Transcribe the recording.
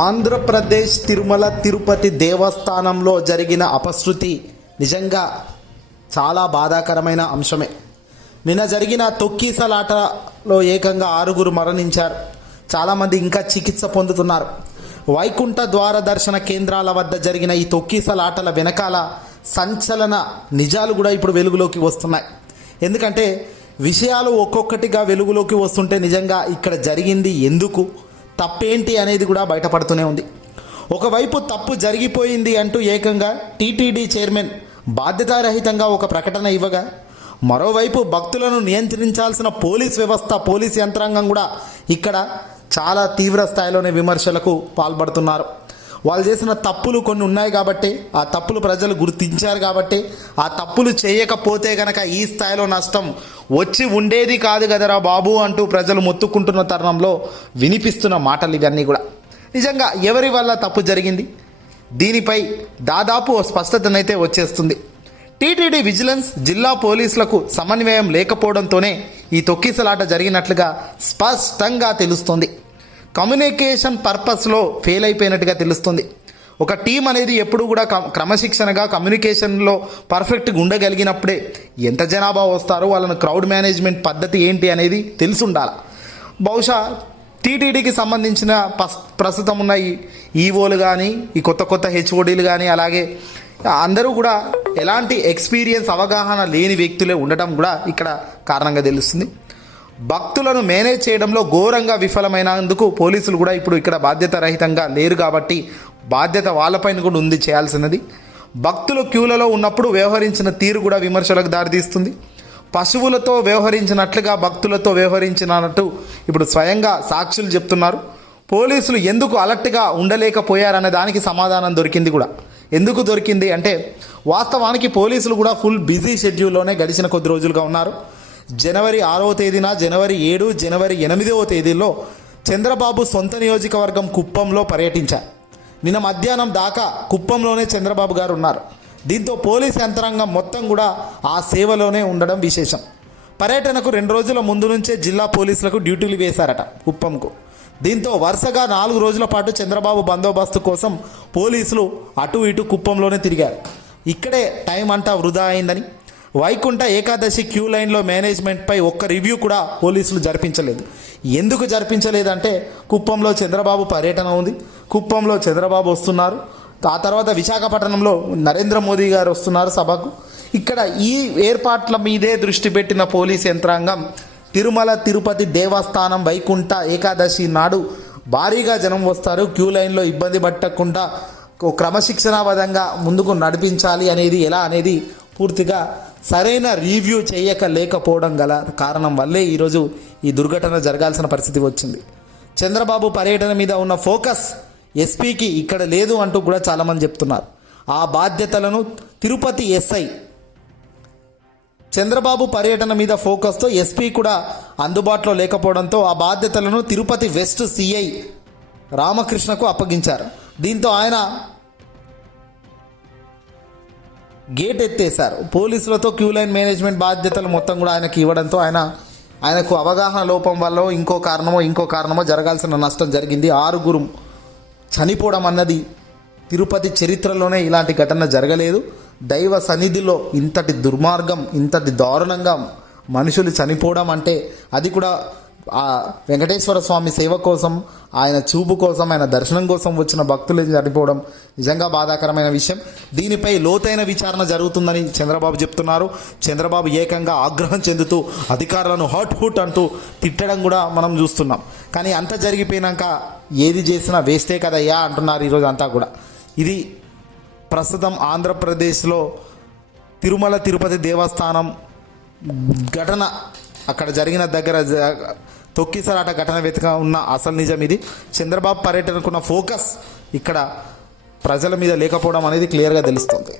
ఆంధ్రప్రదేశ్ తిరుమల తిరుపతి దేవస్థానంలో జరిగిన అపశృతి నిజంగా చాలా బాధాకరమైన అంశమే. నిన్న జరిగిన తొక్కీసలాటలో ఏకంగా ఆరుగురు మరణించారు. చాలామంది ఇంకా చికిత్స పొందుతున్నారు. వైకుంఠ ద్వార దర్శన కేంద్రాల వద్ద జరిగిన ఈ తొక్కీసలాటల వెనకాల సంచలన నిజాలు కూడా ఇప్పుడు వెలుగులోకి వస్తున్నాయి. ఎందుకంటే విషయాలు ఒక్కొక్కటిగా వెలుగులోకి వస్తుంటే నిజంగా ఇక్కడ జరిగింది ఎందుకు? తప్పేంటి అనేది కూడా బయటపడుతూనే ఉంది. ఒకవైపు తప్పు జరిగిపోయింది అంటూ ఏకంగా టీటీడీ చైర్మన్ బాధ్యతారహితంగా ఒక ప్రకటన ఇవ్వగా మరోవైపు భక్తులను నియంత్రించాల్సిన పోలీస్ వ్యవస్థ పోలీస్ యంత్రాంగం కూడా ఇక్కడ చాలా తీవ్ర స్థాయిలోనే విమర్శలకు పాల్పడుతున్నారు. వాళ్ళు చేసిన తప్పులు కొన్ని ఉన్నాయి కాబట్టి ఆ తప్పులు ప్రజలు గుర్తించారు కాబట్టి ఆ తప్పులు చేయకపోతే గనక ఈ స్థాయిలో నష్టం వచ్చి ఉండేది కాదు కదరా బాబు అంటూ ప్రజలు మొత్తుకుంటున్న తరుణంలో వినిపిస్తున్న మాటలు ఇవన్నీ కూడా. నిజంగా ఎవరి వల్ల తప్పు జరిగింది? దీనిపై దాదాపు ఓ స్పష్టతనైతే వచ్చేస్తుంది. టీటీడీ విజిలెన్స్ జిల్లా పోలీసులకు సమన్వయం లేకపోవడంతోనే ఈ తొక్కిసలాట జరిగినట్లుగా స్పష్టంగా తెలుస్తోంది. కమ్యూనికేషన్ పర్పస్లో ఫెయిల్ అయిపోయినట్టుగా తెలుస్తుంది. ఒక టీం అనేది ఎప్పుడు కూడా క్రమశిక్షణగా కమ్యూనికేషన్లో పర్ఫెక్ట్గా ఉండగలిగినప్పుడే ఎంత జనాభా వస్తారో వాళ్ళని క్రౌడ్ మేనేజ్మెంట్ పద్ధతి ఏంటి అనేది తెలిసి ఉండాలి బహుశా టీటీడీకి సంబంధించిన పస్ ప్రస్తుతం ఉన్న ఈ ఈవోలు కానీ ఈ కొత్త కొత్త హెచ్ఓడీలు కానీ అలాగే అందరూ కూడా ఎలాంటి ఎక్స్పీరియన్స్ అవగాహన లేని వ్యక్తులే ఉండటం కూడా ఇక్కడ కారణంగా తెలుస్తుంది. భక్తులను మేనేజ్ చేయడంలో ఘోరంగా విఫలమైనందుకు పోలీసులు కూడా ఇప్పుడు ఇక్కడ బాధ్యత రహితంగా లేరు కాబట్టి బాధ్యత వాళ్ళపైన కూడా ఉంది చేయాల్సినది. భక్తులు క్యూలలో ఉన్నప్పుడు వ్యవహరించిన తీరు కూడా విమర్శలకు దారితీస్తుంది. పశువులతో వ్యవహరించినట్లుగా భక్తులతో వ్యవహరించినట్టు ఇప్పుడు స్వయంగా సాక్షులు చెప్తున్నారు. పోలీసులు ఎందుకు అలర్ట్గా ఉండలేకపోయారనే దానికి సమాధానం దొరికింది కూడా. ఎందుకు దొరికింది అంటే వాస్తవానికి పోలీసులు కూడా ఫుల్ బిజీ షెడ్యూల్లోనే గడిచిన కొద్ది రోజులుగా ఉన్నారు. జనవరి ఆరవ తేదీన జనవరి ఏడు జనవరి ఎనిమిదవ తేదీల్లో చంద్రబాబు సొంత నియోజకవర్గం కుప్పంలో పర్యటించారు నిన్న మధ్యాహ్నం దాకా కుప్పంలోనే చంద్రబాబు గారు ఉన్నారు. దీంతో పోలీస్ యంత్రాంగం మొత్తం కూడా ఆ సేవలోనే ఉండడం విశేషం. పర్యటనకు రెండు రోజుల ముందు నుంచే జిల్లా పోలీసులకు డ్యూటీలు వేశారట కుప్పంకు. దీంతో వరుసగా నాలుగు రోజుల పాటు చంద్రబాబు బందోబస్తు కోసం పోలీసులు అటు ఇటు కుప్పంలోనే తిరిగారు. ఇక్కడే టైం అంతా వృధా అయిందని వైకుంఠ ఏకాదశి క్యూ లైన్లో మేనేజ్మెంట్పై ఒక్క రివ్యూ కూడా పోలీసులు జరిపించలేదు. ఎందుకు జరిపించలేదంటే కుప్పంలో చంద్రబాబు పర్యటన ఉంది. కుప్పంలో చంద్రబాబు వస్తున్నారు. ఆ తర్వాత విశాఖపట్నంలో నరేంద్ర మోదీ గారు వస్తున్నారు సభకు. ఇక్కడ ఈ ఏర్పాట్ల మీదే దృష్టి పెట్టిన పోలీస్ యంత్రాంగం తిరుమల తిరుపతి దేవస్థానం వైకుంఠ ఏకాదశి నాడు భారీగా జనం వస్తారు. క్యూ లైన్లో ఇబ్బంది పట్టకుండా క్రమశిక్షణాబద్ధంగా ముందుకు నడిపించాలి అనేది ఎలా అనేది పూర్తిగా సరైన రివ్యూ చేయక లేకపోవడం గల కారణం వల్లే ఈరోజు ఈ దుర్ఘటన జరగాల్సిన పరిస్థితి వచ్చింది. చంద్రబాబు పర్యటన మీద ఉన్న ఫోకస్ ఎస్పీకి ఇక్కడ లేదు అంటూ కూడా చాలామంది చెప్తున్నారు. ఆ బాధ్యతలను తిరుపతి ఎస్ఐ చంద్రబాబు పర్యటన మీద ఫోకస్తో ఎస్పీ కూడా అందుబాటులో లేకపోవడంతో ఆ బాధ్యతలను తిరుపతి వెస్ట్ సిఐ రామకృష్ణకు అప్పగించారు. దీంతో ఆయన గేట్ ఎత్తేశారు పోలీసులతో క్యూ లైన్ మేనేజ్మెంట్ బాధ్యతలు మొత్తం కూడా ఆయనకి ఇవ్వడంతో ఆయన ఆయనకు అవగాహన లోపం వల్ల ఇంకో కారణమో ఇంకో కారణమో జరగాల్సిన నష్టం జరిగింది. ఆరుగురు చనిపోవడం అన్నది తిరుపతి చరిత్రలోనే ఇలాంటి ఘటన జరగలేదు. దైవ సన్నిధిలో ఇంతటి దుర్మార్గం ఇంతటి దారుణంగా మనుషులు చనిపోవడం అంటే అది కూడా ఆ వెంకటేశ్వర స్వామి సేవ కోసం ఆయన చూపు కోసం ఆయన దర్శనం కోసం వచ్చిన భక్తులు చనిపోవడం నిజంగా బాధాకరమైన విషయం. దీనిపై లోతైన విచారణ జరుగుతుందని చంద్రబాబు చెప్తున్నారు. చంద్రబాబు ఏకంగా ఆగ్రహం చెందుతూ అధికారులను హాట్ హుట్ అంటూ తిట్టడం కూడా మనం చూస్తున్నాం. కానీ అంత జరిగిపోయినాక ఏది చేసినా వేస్టే కదయ్యా అంటున్నారు ఈరోజు అంతా కూడా. ఇది ప్రస్తుతం ఆంధ్రప్రదేశ్లో తిరుమల తిరుపతి దేవస్థానం ఘటన అక్కడ జరిగిన దగ్గర జ- తొక్కిసలాట ఘటన వెతుక ఉన్న అసలు నిజం ఇది. చంద్రబాబు పర్యటనకున్న ఫోకస్ ఇక్కడ ప్రజల మీద లేకపోవడం అనేది క్లియర్గా తెలుస్తుంది.